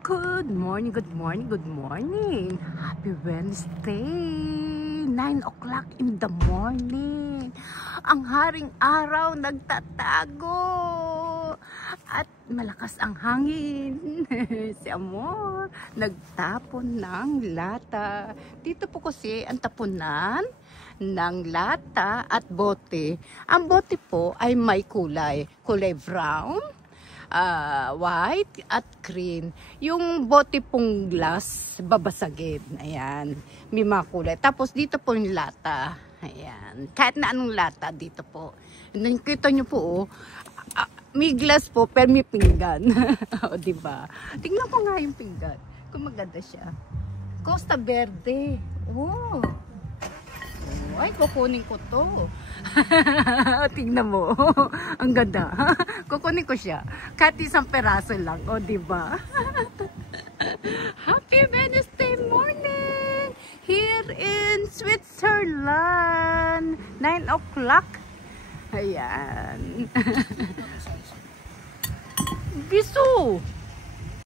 Good morning, good morning, good morning. Happy Wednesday. 9 o'clock in the morning. Ang haring araw nagtatago. At malakas ang hangin. Si Amor nagtapon ng lata. Dito po kasi ang tapunan ng lata at bote. Ang bote po ay may kulay brown, white at green. Yung bote pong glass babasagin. Ayan, may mga kulay. Tapos dito po yung lata. Ayan, kahit na anong lata dito po. Nakita nyo po, may glass po pero may pinggan. O diba? Tingnan ko nga yung pinggan kung maganda siya. Costa Verde. Oh, ay, kukunin ko to. Tingnan mo. Ang ganda. Kukunin ko siya. Kahit isang peraso lang. O, diba? Happy Wednesday morning! Here in Switzerland. 9 o'clock. Ayan.